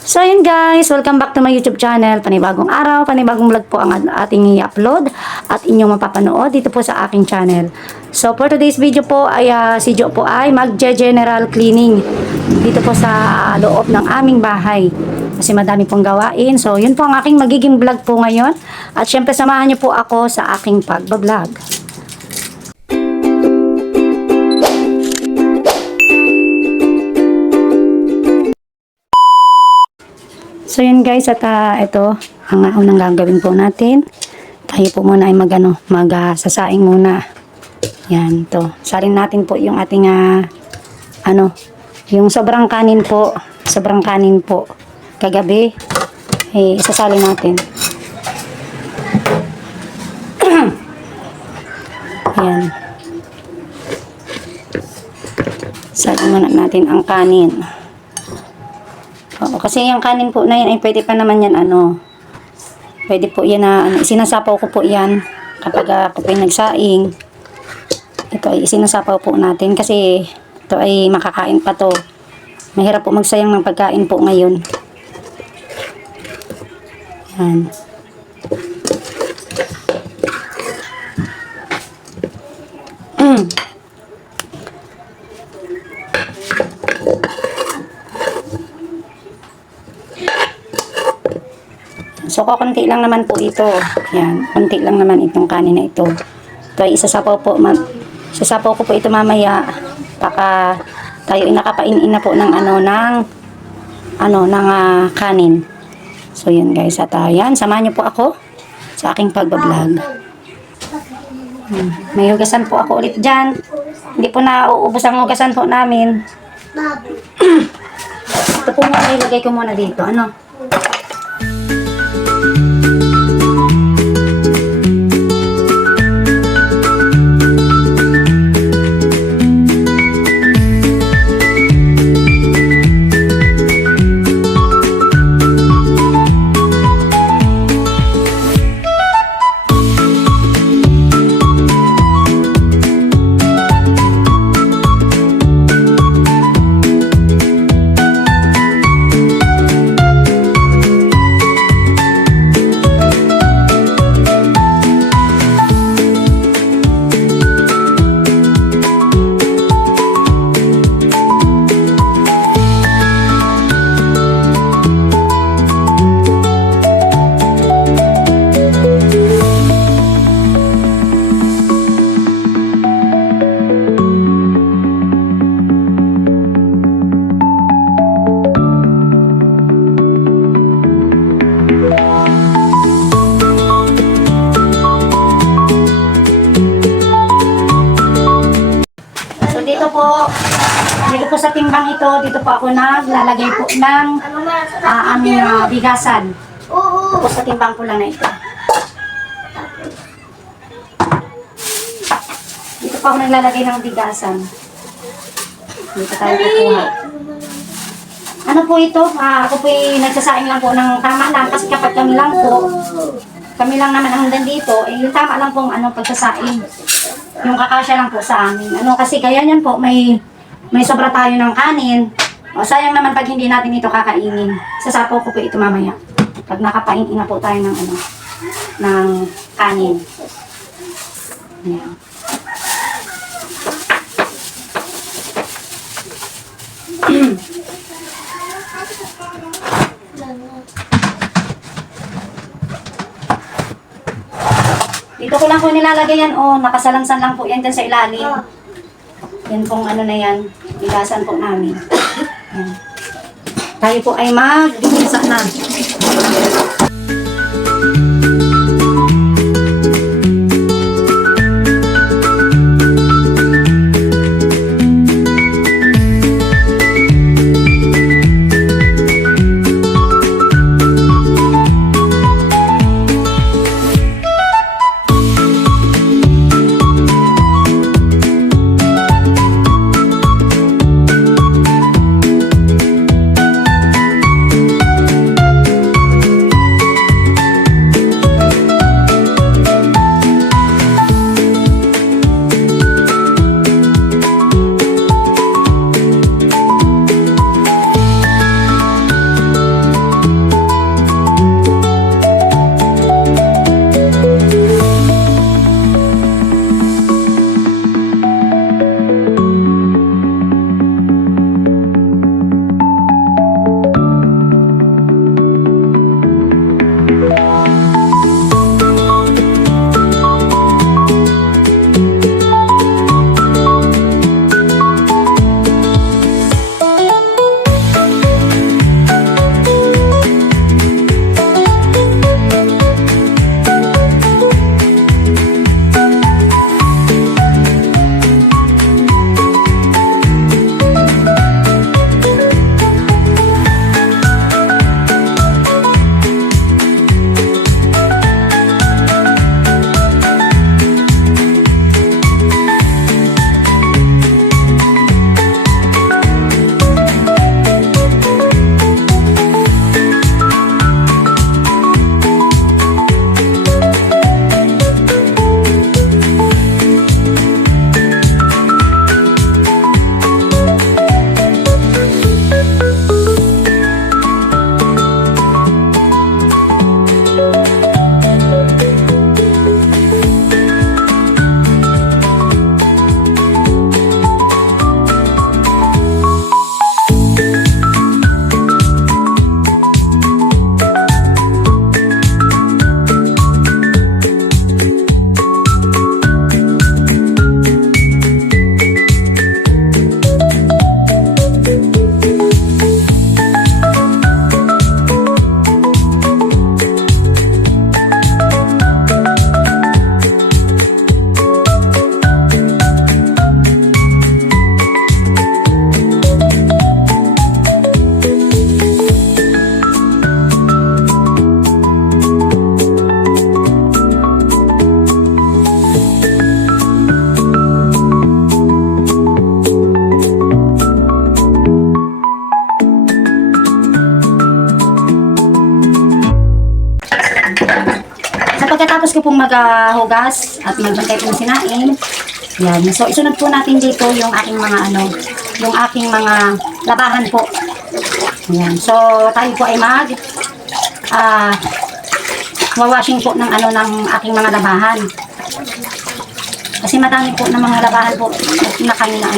So yun guys, welcome back to my YouTube channel. Panibagong araw, panibagong vlog po ang ating i-upload at inyong mapapanood dito po sa aking channel. So for today's video po ay si Jo po ay mag-general cleaning dito po sa loob ng aming bahay. Kasi madami pong gawain. So yun po ang aking magiging vlog po ngayon. At syempre samahan niyo po ako sa aking pagbablog. So yun guys, at ito ang unang gagawin po natin. Tayo po muna ay magsasaing muna. Yan, to. Sarin natin po yung ating yung sobrang kanin po. Sobrang kanin po. Kagabi, isasalin natin. Yan. Salin muna natin ang kanin. Oo, kasi yung kanin po na yan ay pwede pa naman yan pwede po yan sinasapaw ko po yan kapag ako po yung nagsaing. Ito ay sinasapaw po natin kasi ito ay makakain pa to. Mahirap po magsayang ng pagkain po ngayon. Yan. So, konti lang naman po ito. Yan, konti lang naman itong kanin na ito. Ito ay isasapaw ko po ito mamaya. Baka tayo ay nakapainin na po ng kanin. So, yun guys. At yan, samahan niyo po ako sa aking pagbablog. May hugasan po ako ulit dyan. Hindi po na uubos ang hugasan po namin. Ito po muna, ilagay ko muna dito. Dito po sa timbang ito, dito po ako naglalagay po ng aming bigasan. Dito po sa timbang po lang na ito. Dito po ako naglalagay ng bigasan. Dito tayo kukuha. Ano po ito? Ako po nagsasaing lang po ng tama lang kasi kapag kami lang naman ang nandito, yung tama lang pong pagsasaing. Yung kakasya lang po sa amin. Kasi kaya yan po, may sobra tayo ng kanin. O, sayang naman pag hindi natin ito kakainin. Sasapaw ko po ito mamaya. Pag nakapainin na po tayo ng kanin. Ayan. Dito ko lang po nilalagay yan. Nakasalansan lang po yan dyan sa ilalim. Yan pong na yan. Bigasan po namin. Yan. Tayo po ay mag-bigisa na. pagkatapos ko pong maghugas at magbantay po ng sinain, yan. So, isunod po natin dito yung aking mga yung aking mga labahan po. Yan. So, tayo po ay wawashing po ng ng aking mga labahan. Kasi madami po ng mga labahan po na kami na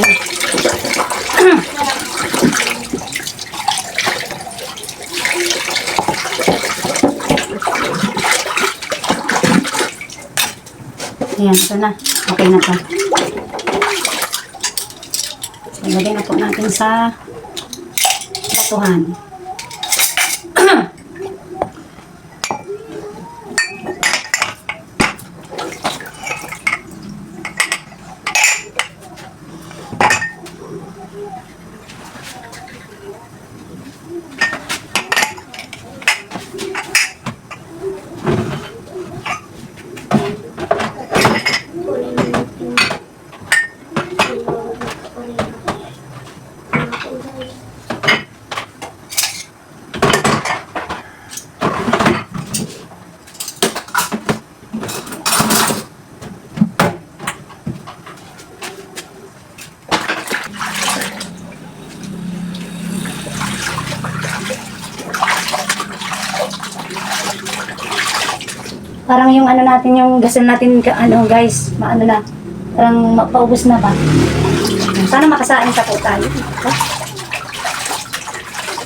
Ayan, ito na. Okay na to. So, ilagay na po natin sa batuhan. Parang yung natin, yung gasol natin, guys, na. Parang paubos na ba? Sana makasain pa po tayo.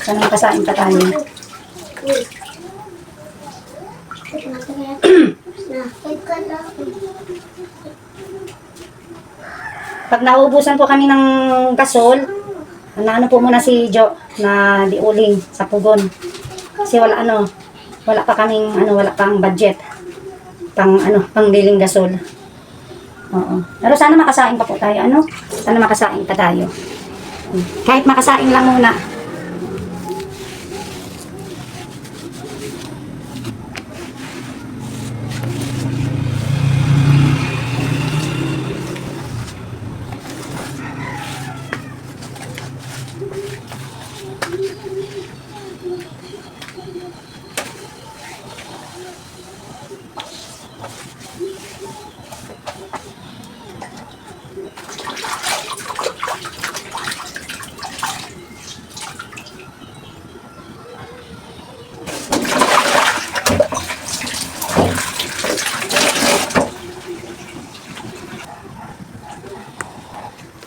Sana makasain pa tayo. Pag naubusan po kami ng gasol, ano po muna si Jo na diuling sa pugon. Kasi wala pa kaming wala pang budget. Pang biling gasol. Oo. Pero sana makasain pa po tayo, Sana makasain pa tayo. Kahit makasain lang muna.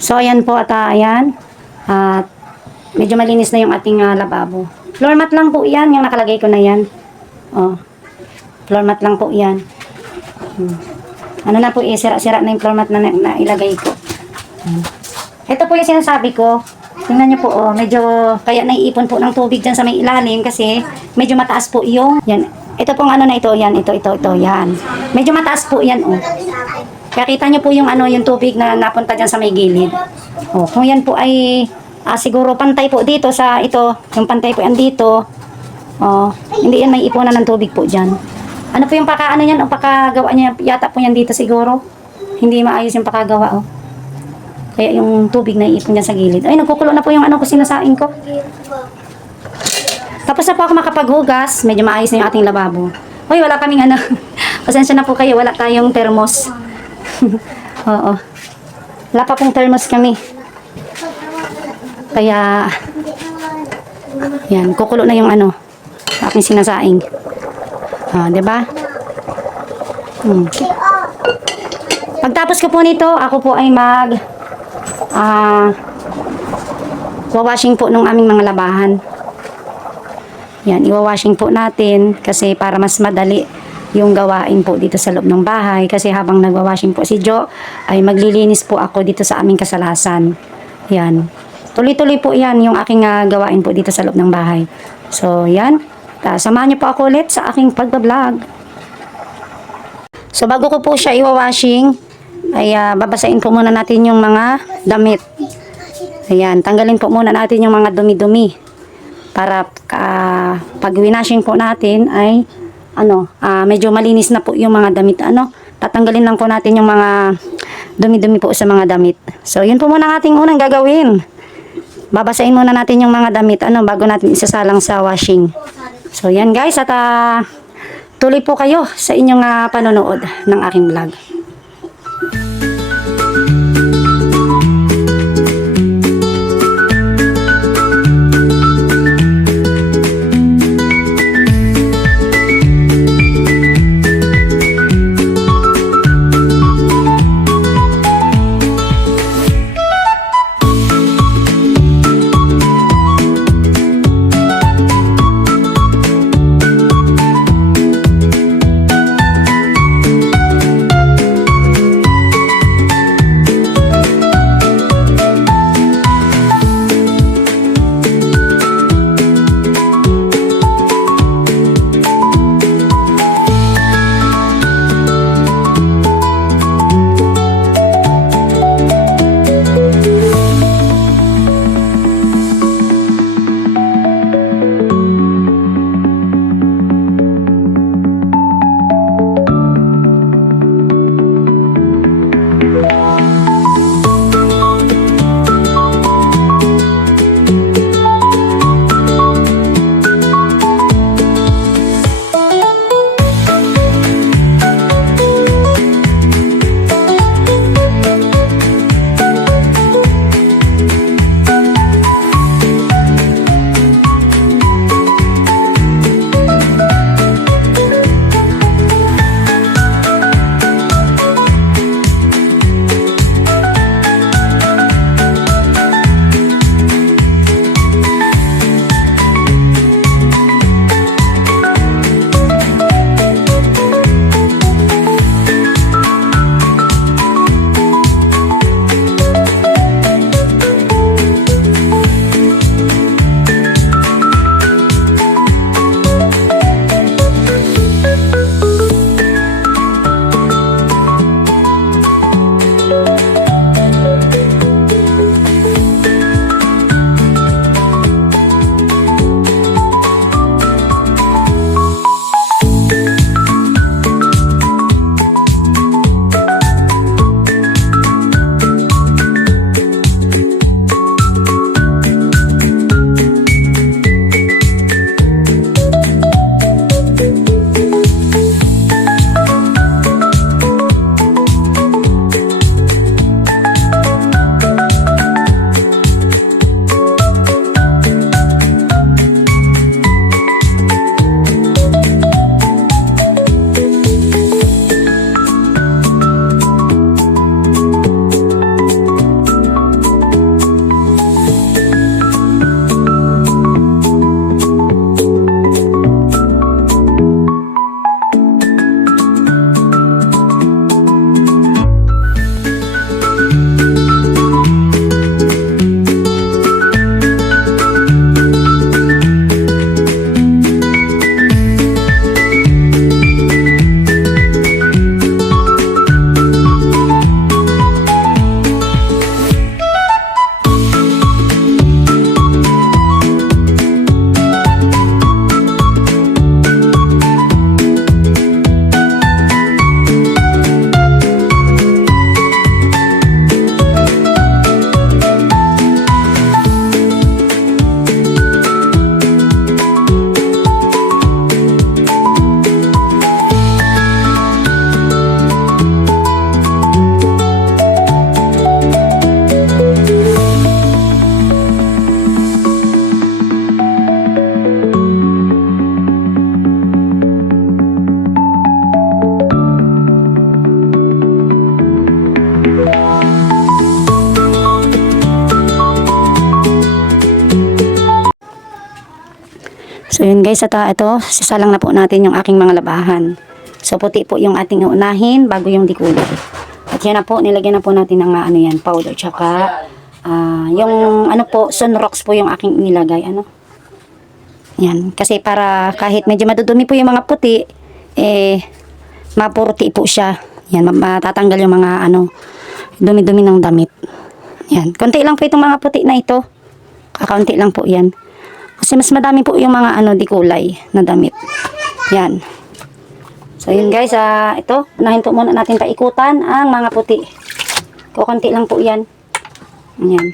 So, ayan po at ayan. At medyo malinis na yung ating lababo. Floor mat lang po yan, yung nakalagay ko na yan. Oh. Floor mat lang po yan. Ano na po, sira-sira na yung floor mat na ilagay ko. Ito po yung sinasabi ko. Tingnan nyo po, medyo kaya naiipon po ng tubig dyan sa may ilalim kasi medyo mataas po yung, yan. Ito pong na ito, yan, ito, yan. Medyo mataas po yan, Kaya kita nyo po yung yung tubig na napunta dyan sa may gilid. Kung yan po ay siguro pantay po dito sa ito, yung pantay po yan dito. Hindi yan may ipunan ng tubig po dyan. Ano po yung niyan o pakagawa niya yata po yan dito siguro. Hindi maayos yung pakagawa Kaya yung tubig na iipon dyan sa gilid. Ay, nagkukulo na po yung ko sinasain ko. Tapos na po ako makapaghugas, medyo maayos na yung ating lababo. Uy, wala kaming pasensya na po kayo, wala tayong thermos. Oo. Wala pa pong thermos kami. Kaya, yan, kukulo na yung aking sinasaing. Diba? Pagtapos ko po nito, ako po ay wawashing po ng aming mga labahan. Yan, iwawashing po natin kasi para mas madali yung gawain po dito sa loob ng bahay kasi habang nagwawashing po si Jo ay maglilinis po ako dito sa aming kasalasan. Yan. Tuloy-tuloy po yan yung aking gawain po dito sa loob ng bahay. So, yan. Samahan niyo po ako ulit sa aking pagbablog. So, bago ko po siya iwawashing ay babasain po muna natin yung mga damit. Ayan. Tanggalin po muna natin yung mga dumi-dumi para pag winashing po natin ay medyo malinis na po yung mga damit. Tatanggalin lang po natin yung mga dumi-dumi po sa mga damit. So, yun po muna ang ating unang gagawin. Babasain muna natin yung mga damit bago natin isasalang sa washing. So, yan guys. At tuloy po kayo sa inyong panonood ng aking vlog. So yun guys, ito sisalang na po natin yung aking mga labahan. So puti po yung ating unahin bago yung dikulay. At yan na po, nilagyan na po natin ng ano yan, powder. Tsaka yung ano po, sunrocks po yung aking nilagay. Ano? Yan, kasi para kahit medyo madudumi po yung mga puti, mapurti po siya. Yan, matatanggal yung mga ano, dumi-dumi ng damit. Yan, konti lang po itong mga puti na ito. Kakaunti lang po yan. Kasi mas madami po yung mga ano, di kulay na damit. Yan. So yun guys, ito, unahin po muna natin paikutan ang mga puti. Kukunti lang po yan. Yan.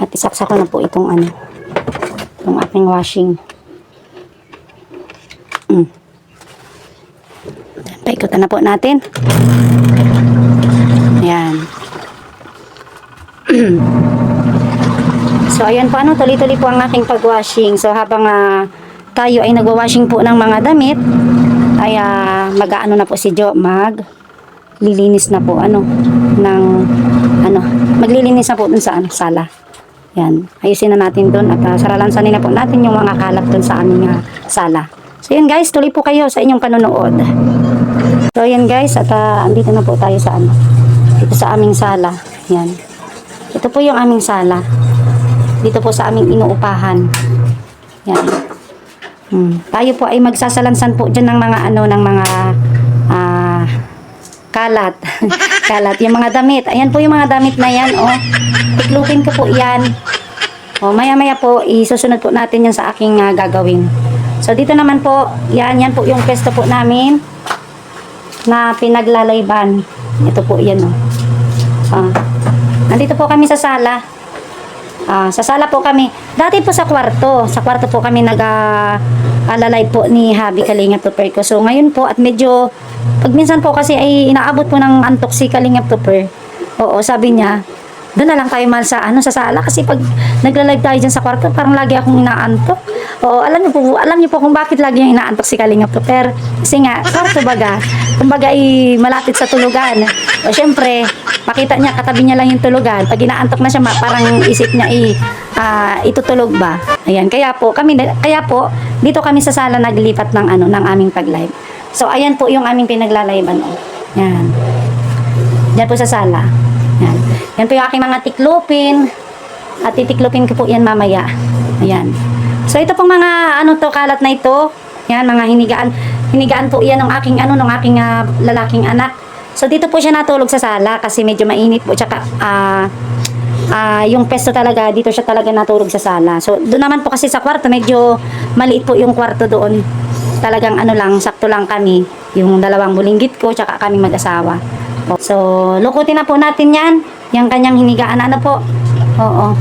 At isaksak ko na po itong ano, itong ating washing. Ikutan na po natin. Ayan. So, ayan po, tuloy-tuloy po ang aking pag-washing. So, habang tayo ay nagwa-washing po ng mga damit, ay mag-aano na po si Jo, maglilinis na po, maglilinis na po dun sa sala. Yan, ayusin na natin dun at saralansanin na po natin yung mga kalat dun sa aming sala. So, yun guys, tuloy po kayo sa inyong panonood. So, ayan guys, at andito na po tayo sa dito sa aming sala. Yan. Ito po yung aming sala. Dito po sa aming inuupahan. Yan. Tayo po ay magsasalansan po dyan ng mga kalat. Kalat. Yung mga damit. Ayan po yung mga damit na yan. Tiklupin ko po yan. Maya-maya po, isusunod po natin yan sa aking gagawin. So, dito naman po, yan po yung pesto po namin na pinaglalayban. Ito po yan. Nandito po kami sa sala. Sa sala po kami. Dati po sa kwarto. Sa kwarto po kami nag-alalay po ni Habi Kalingap Tupper ko. So, ngayon po, at medyo, pag minsan po kasi ay inaabot po ng antok si Kalingap Tupper. Oo, sabi niya, doon na lang tayo sa sala. Kasi pag nagla-live tayo dyan sa kwarto, parang lagi akong inaantok. Oo, alam niyo po kung bakit lagi yung inaantok si Kalingap Tupper. Kasi nga, kwarto baga. Kumbaga ay malapit sa tulugan. O syempre, makita niya, katabi niya lang yung tulugan. Pag inaantok na siya, parang isip niya itutulog ba. Ayan, kaya po, dito kami sa sala naglipat ng aming pag-live. So, ayan po yung aming pinaglalayban. Yan. Yan po sa sala. Yan. Yan po yung aking mga tiklupin. At titiklupin ko po yan mamaya. Ayan. So, ito pong mga kalat na ito. Yan, mga hinigaan. Hinigaan po yan ng aking lalaking anak. So, dito po siya natulog sa sala kasi medyo mainit po. Tsaka, yung pesto talaga, dito siya talaga natulog sa sala. So, doon naman po kasi sa kwarto, medyo maliit po yung kwarto doon. Talagang sakto lang kami. Yung dalawang bulinggit ko, tsaka kami mag-asawa. So, lukutin na po natin yan. Yung kanyang hinigaan, po. Oo.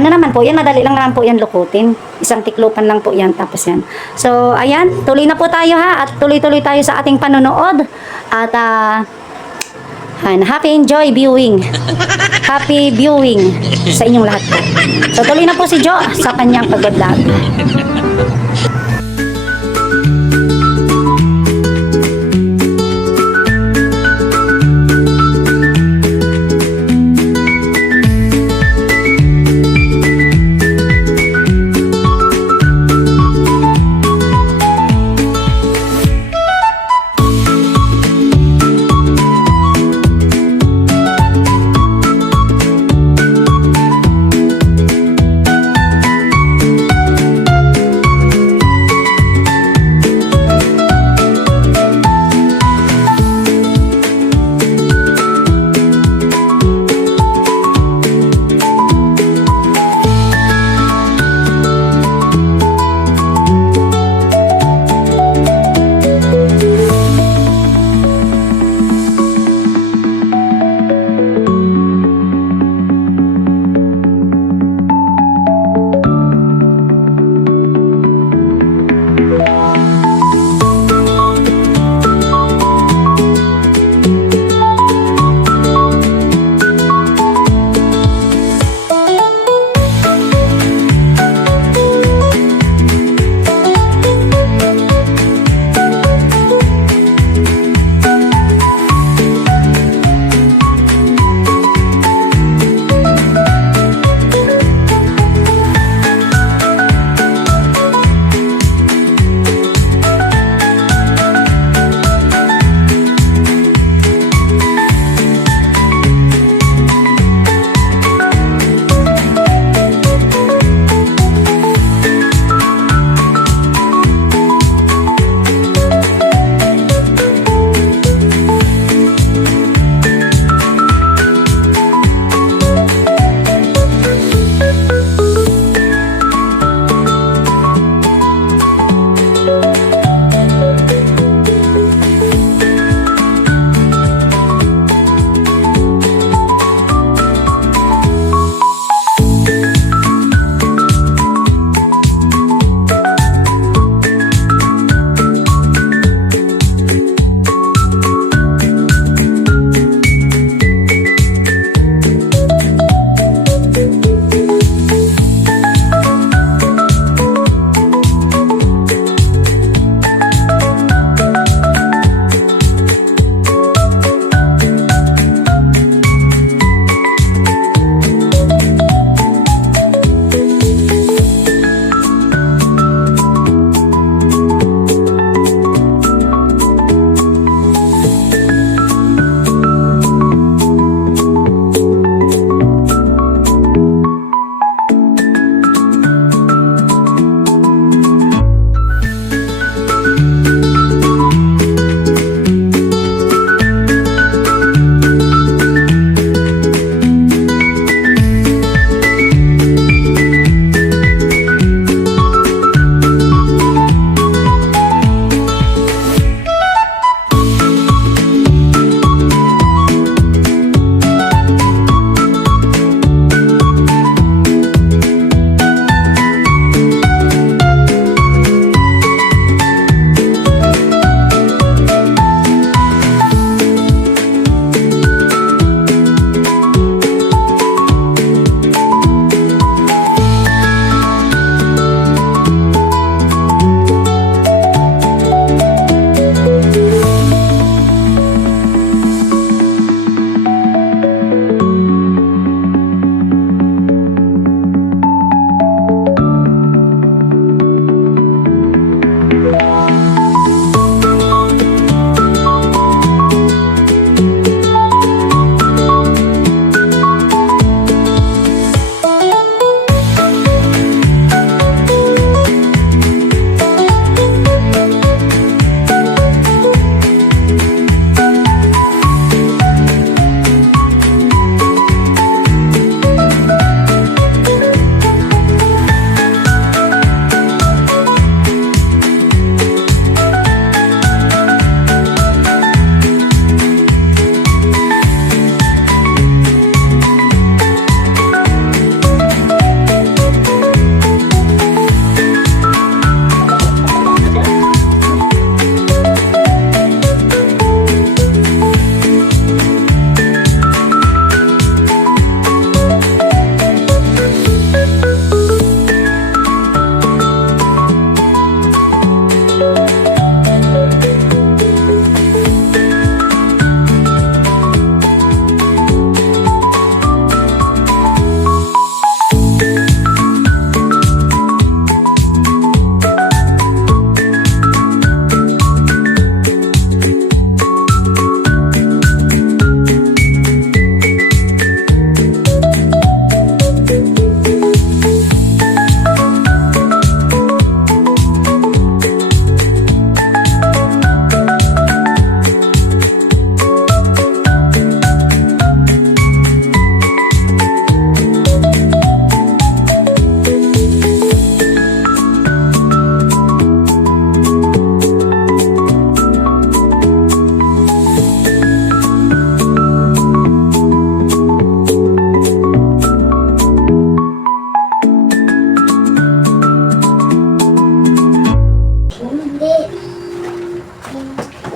Naman po, yan, madali lang naman po yan lukutin. Isang tiklupan lang po yan, tapos yan. So, ayan, tuloy na po tayo at tuloy-tuloy tayo sa ating panonood. At, happy enjoy viewing. Happy viewing sa inyong lahat po. So, tuloy na po si Jo sa kanyang pag-vlog. Hindi.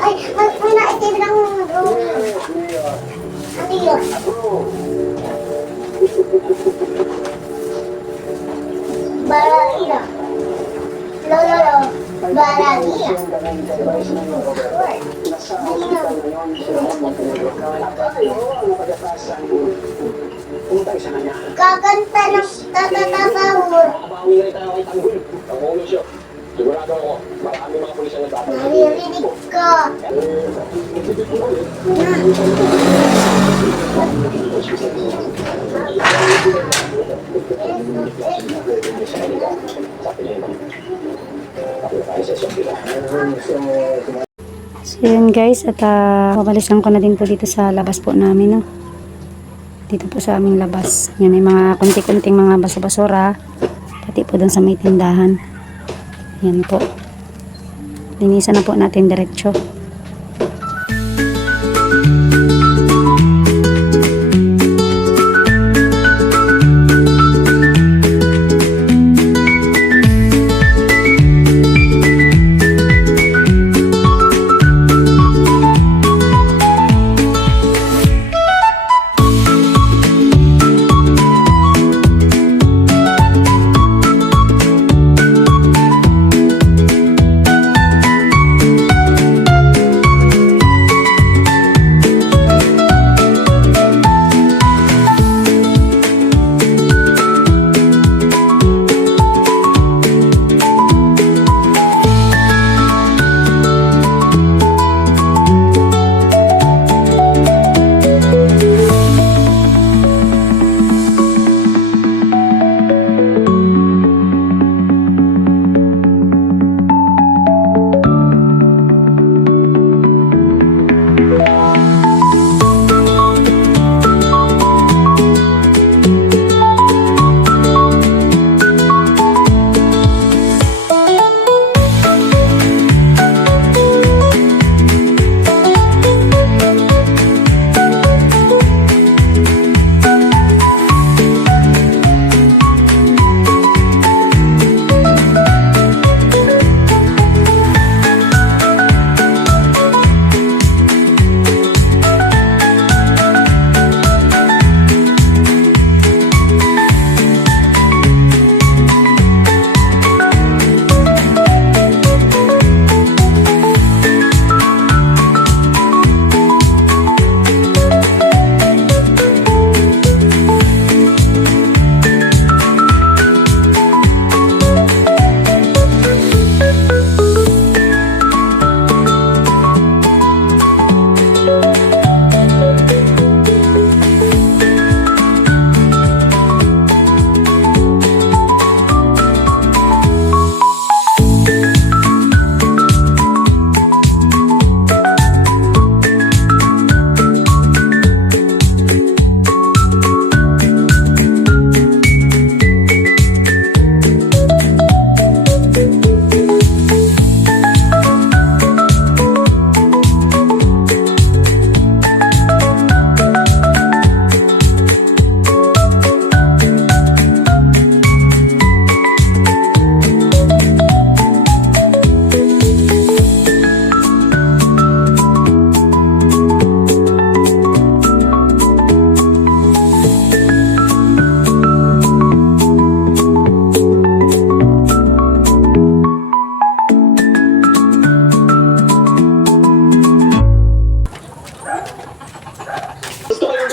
Ay, may naitim lang ng drone. Ano yun? Baragia. Lolo. Baragia. Kakanta ng tatatahur. Sigurado ako, marami mga pulis ang nagtatanggol. Naririnig ka. So yun guys, at babalisan ko na din po dito sa labas po namin, no? Dito po sa aming labas. Yan, may mga kunti-kunting mga baso-basura, pati po dun sa may tindahan. Yan po. Linisan na po natin diretso.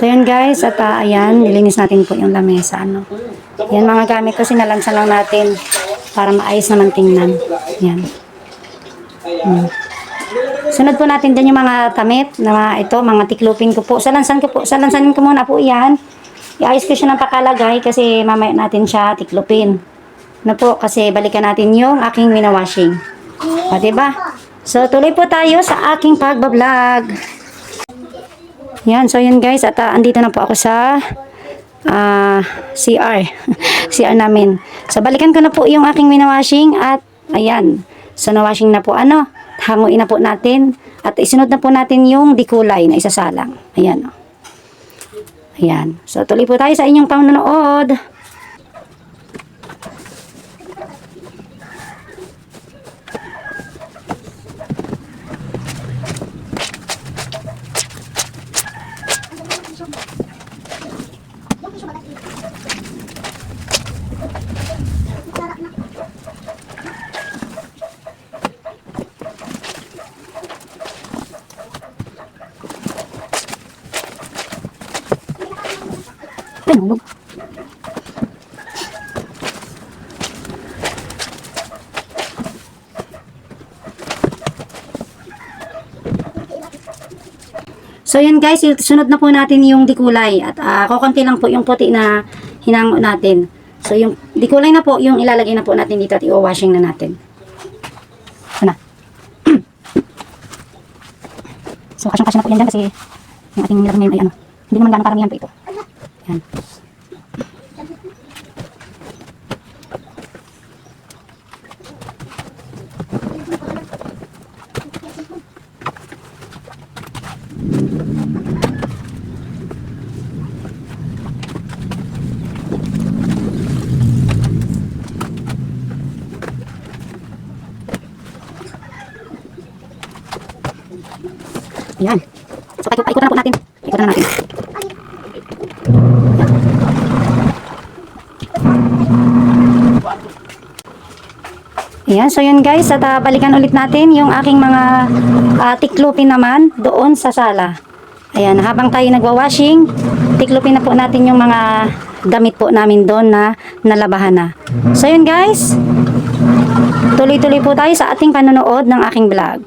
So yun guys, at ayan, nilinis natin po yung lamesa. Ano. Yan mga gamit ko, sinalansan lang natin para maayos naman tingnan. Yan. Sunod po natin dyan yung mga tamit na ito, mga tiklupin ko po. Salansanin ko muna po yan. Iayos ko siya ng pakalagay kasi mamaya natin siya tiklupin. Na po, kasi balikan natin yung aking winawashing. O, diba? So, tuloy po tayo sa aking pagbablog. Yan, so yun guys, at andito na po ako sa CR. CR namin. So, balikan ko na po yung aking winawashing at ayan. So, nawashing na po hanguin na po natin at isunod na po natin yung dikulay na isasalang. Ayan. Ayan. So, tuloy po tayo sa inyong panonood. Ay, nahulog. So yun guys, sunod na po natin yung dikulay at kukunti lang po yung puti na hinango natin. So yung dikulay na po yung ilalagay na po natin dito at i-washing na natin. Ano? So kasyang-kasya na po yan dyan kasi yung ating nilagay ngayon ay hindi naman gano'ng karamihan po ito. Yan. Yan. So, paikutan na po natin. Paikutan na natin. Ayan. So, yun guys. At balikan ulit natin yung aking mga tiklupin naman doon sa sala. Ayan. Habang tayo nagwa-washing, tiklupin na po natin yung mga damit po namin doon na nalabahan na. So, yun guys. Tuloy-tuloy po tayo sa ating panonood ng aking vlog.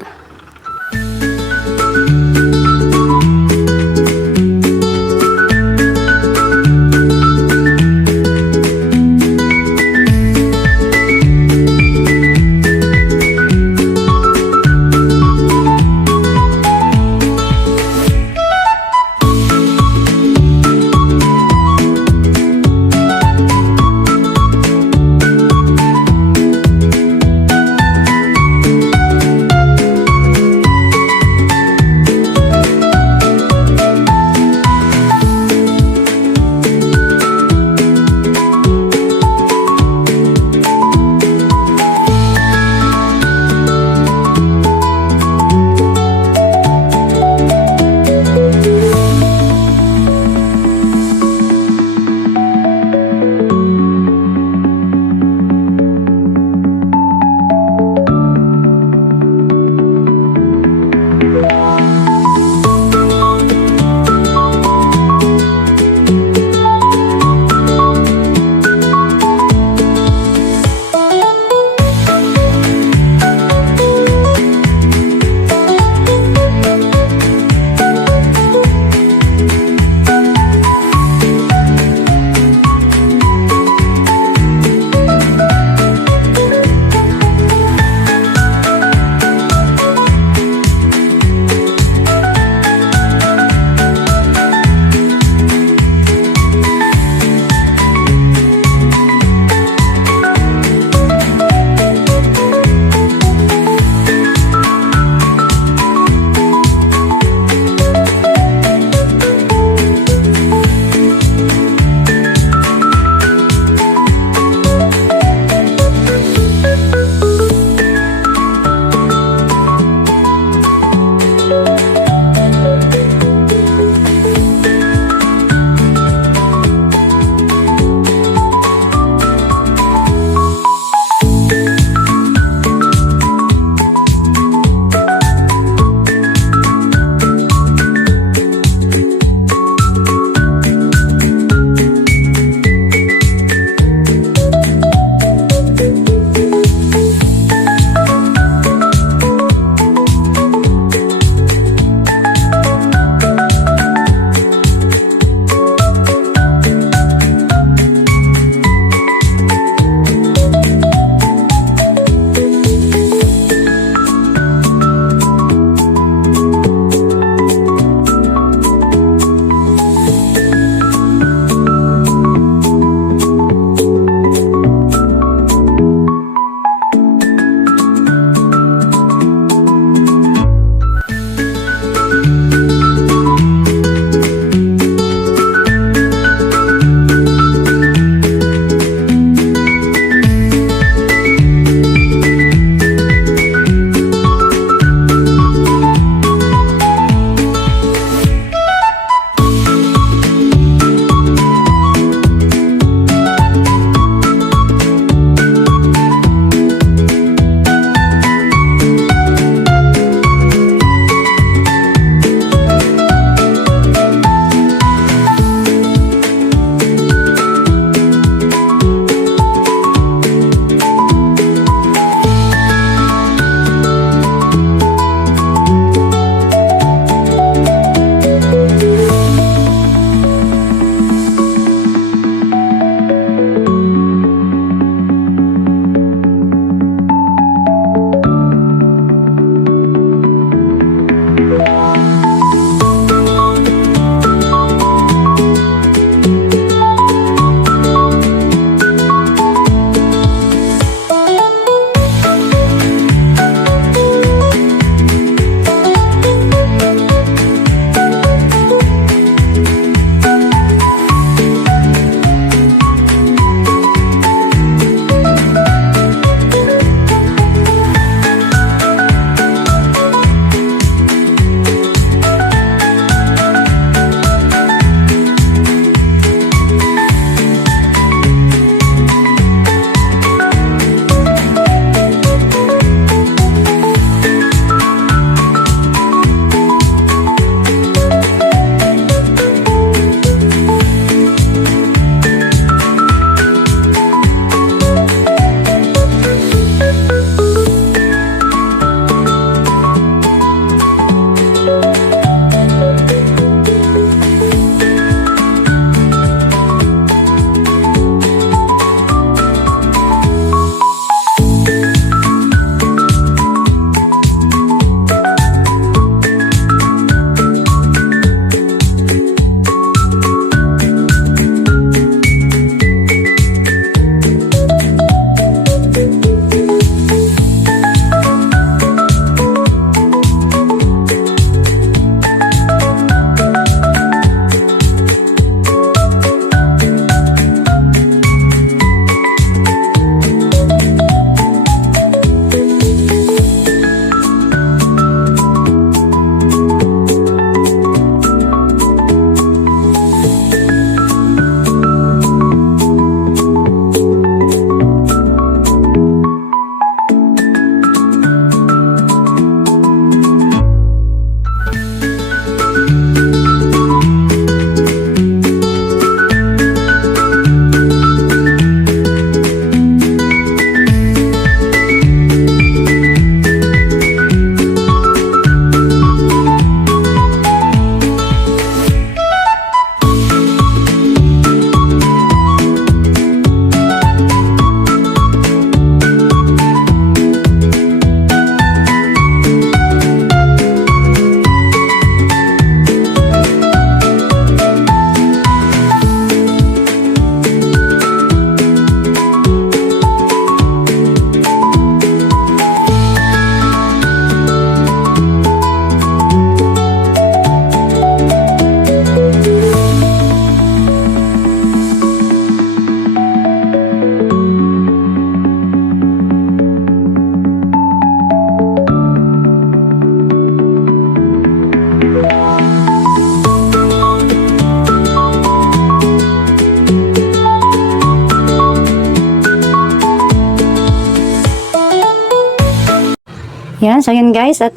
Yan, so yun guys, at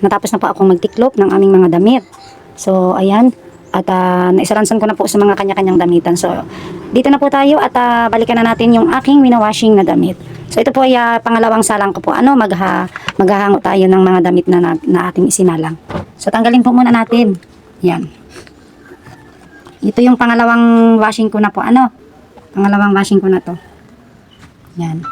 natapos na po akong magtiklop ng aming mga damit. So, ayan, at naisaransan ko na po sa mga kanya-kanyang damitan. So, dito na po tayo at balikan na natin yung aking winawashing na damit. So, ito po ay pangalawang salang ko po. Maghahango tayo ng mga damit na ating isinalang. So, tanggalin po muna natin. Yan. Ito yung pangalawang washing ko na po. Pangalawang washing ko na to. Yan.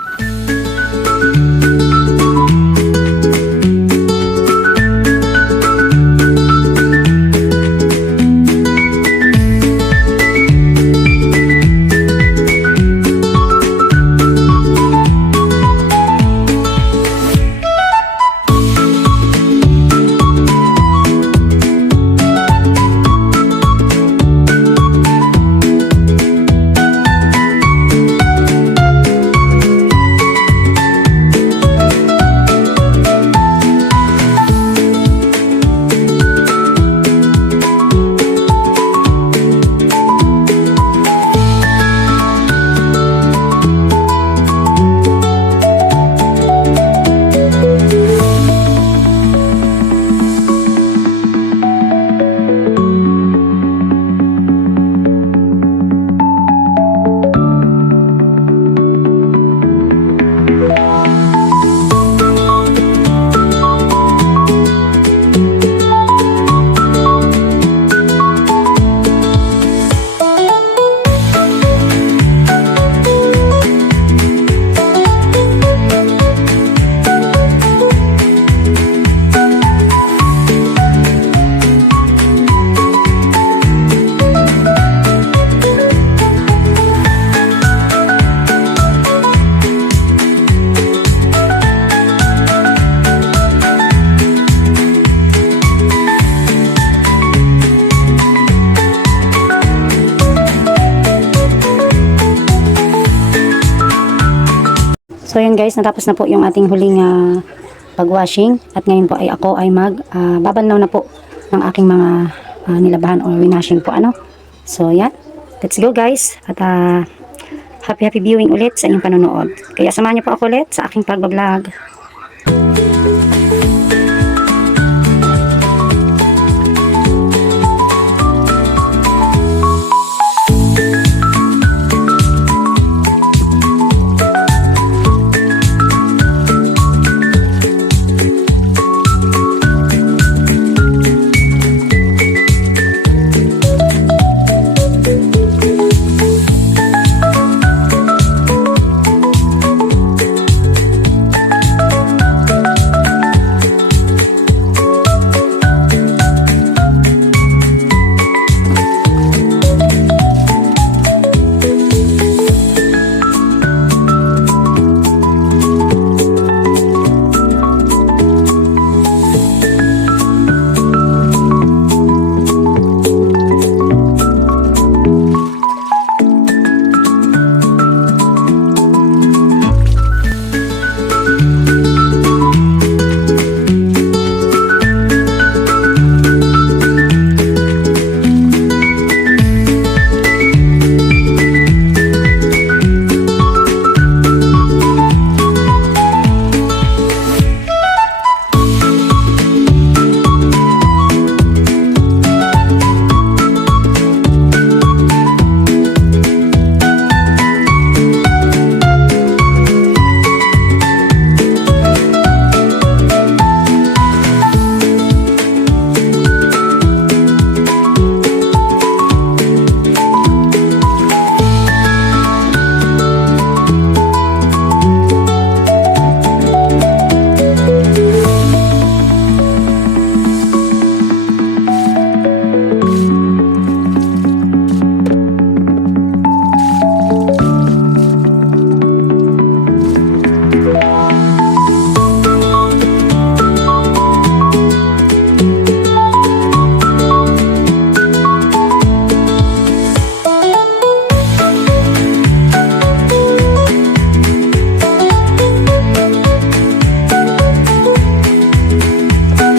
So yun guys, natapos na po yung ating huling pag-washing at ngayon po ay ako ay babanlaw na po ng aking mga nilabahan or winashing po So yan, let's go guys at happy viewing ulit sa inyong panonood. Kaya samahan niyo po ako ulit sa aking pagbablog.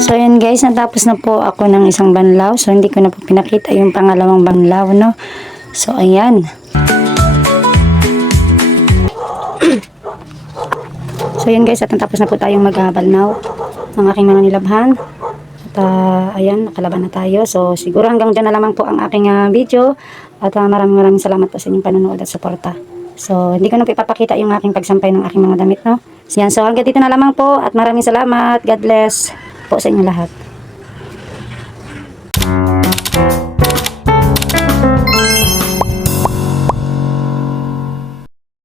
So ayan guys, natapos na po ako ng isang banlaw. So hindi ko na po pinakita yung pangalawang banlaw, no. So ayan. So ayan guys, at natapos na po tayong magbanlaw. ang aking mga nilabhan. At ayan, nakalaban na tayo. So siguro hanggang dyan na lamang po ang aking video. At maraming salamat po sa inyong panonood at suporta. So hindi ko na ipapakita yung aking pagsampay ng aking mga damit, no? Yan, so hanggang dito na lamang po at maraming salamat. God bless po sa inyo lahat.